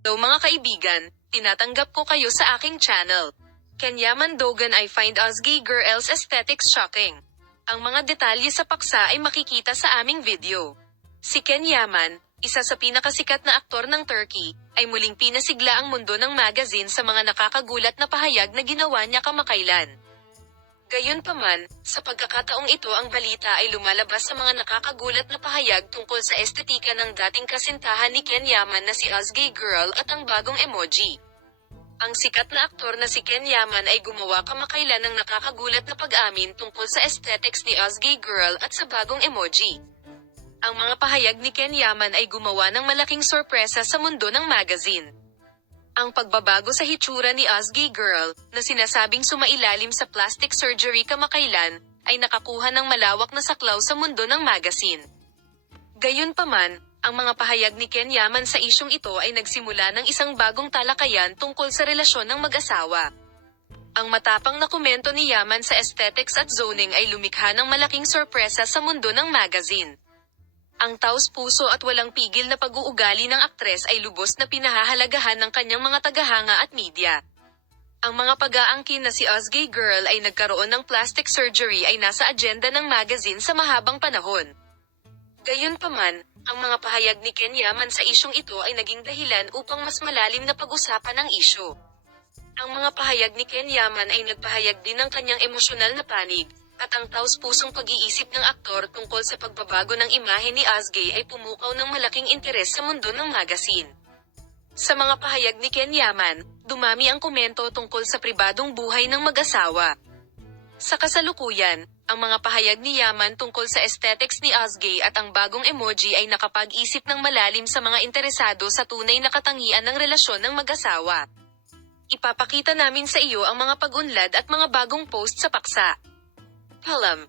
Hello mga kaibigan, tinatanggap ko kayo sa aking channel. Kenyaman Dogan, I find us gay girls aesthetics shocking. Ang mga detalye sa paksa ay makikita sa aming video. Si Kenyaman, isa sa pinakasikat na aktor ng Turkey, ay muling pinasigla ang mundo ng magazine sa mga nakakagulat na pahayag na ginawa niya kamakailan. Gayunpaman, sa pagkakataong ito ang balita ay lumalabas sa mga nakakagulat na pahayag tungkol sa estetika ng dating kasintahan ni Kenyaman na si Gay Girl at ang bagong emoji. Ang sikat na aktor na si Kenyaman ay gumawa kamakailan ng nakakagulat na pag-amin tungkol sa aesthetics ni Gay Girl at sa bagong emoji. Ang mga pahayag ni Kenyaman ay gumawa ng malaking sorpresa sa mundo ng magazine. Ang pagbabago sa hitsura ni Gay Girl, na sinasabing sumailalim sa plastic surgery kamakailan, ay nakakuha ng malawak na saklaw sa mundo ng magazine. Gayunpaman, ang mga pahayag ni Kenyaman sa isyung ito ay nagsimula ng isang bagong talakayan tungkol sa relasyon ng mag-asawa. Ang matapang na komento ni Yaman sa aesthetics at zoning ay lumikha ng malaking sorpresa sa mundo ng magazine. Ang taos-puso at walang pigil na pag-uugali ng aktres ay lubos na pinahahalagahan ng kanyang mga tagahanga at media. Ang mga pag-aangkin na si Gay Girl ay nagkaroon ng plastic surgery ay nasa agenda ng magazine sa mahabang panahon. Gayunpaman, ang mga pahayag ni Kenyaman sa isyung ito ay naging dahilan upang mas malalim na pag-usapan ang isyu. Ang mga pahayag ni Kenyaman ay nagpahayag din ng kanyang emosyonal na panig, at ang taos-pusong pag-iisip ng aktor tungkol sa pagbabago ng imahe ni Gay ay pumukaw ng malaking interes sa mundo ng magazine. Sa mga pahayag ni Kenyaman, dumami ang komento tungkol sa pribadong buhay ng mag-asawa. Sa kasalukuyan, ang mga pahayag ni Yaman tungkol sa aesthetics ni Gay at ang bagong emoji ay nakapag-isip ng malalim sa mga interesado sa tunay na katangian ng relasyon ng mag-asawa. Ipapakita namin sa iyo ang mga pag-unlad at mga bagong post sa paksa. Palam.